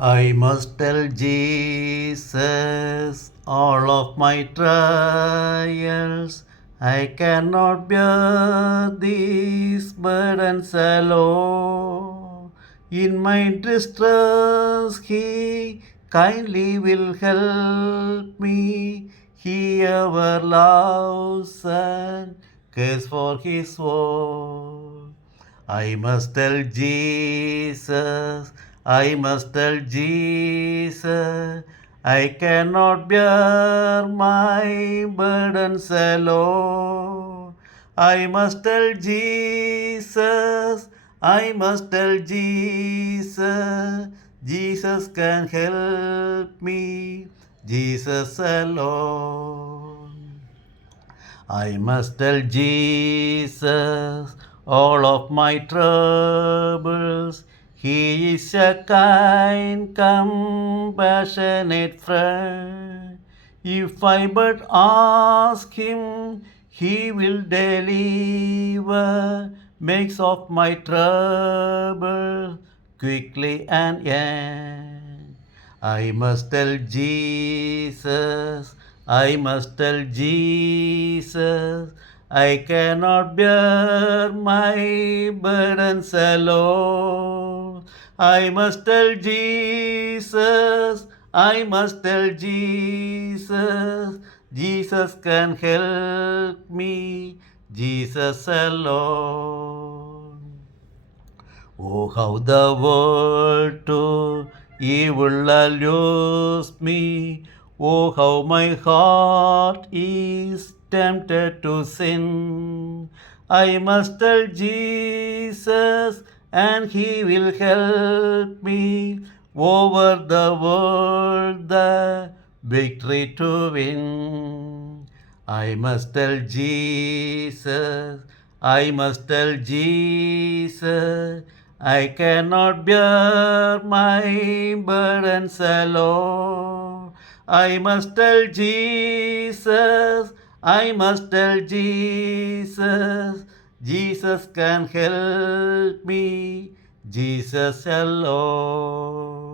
I must tell Jesus all of my trials. I cannot bear these burdens alone. In my distress, He kindly will help me. He ever loves and cares for His word. I must tell Jesus, I must tell Jesus, I cannot bear my burdens alone. I must tell Jesus, I must tell Jesus, Jesus can help me, Jesus alone. I must tell Jesus all of my troubles. He is a kind, compassionate friend. If I but ask Him, He will deliver, makes of my trouble quickly and end. I must tell Jesus, I must tell Jesus, I cannot bear my burdens alone. I must tell Jesus, I must tell Jesus, Jesus can help me, Jesus alone. Oh, how the world to evil allures me. Oh, how my heart is tempted to sin. I must tell Jesus, and He will help me over the world, the victory to win. I must tell Jesus, I must tell Jesus, I cannot bear my burdens alone. I must tell Jesus, I must tell Jesus, Jesus can help me, Jesus alone.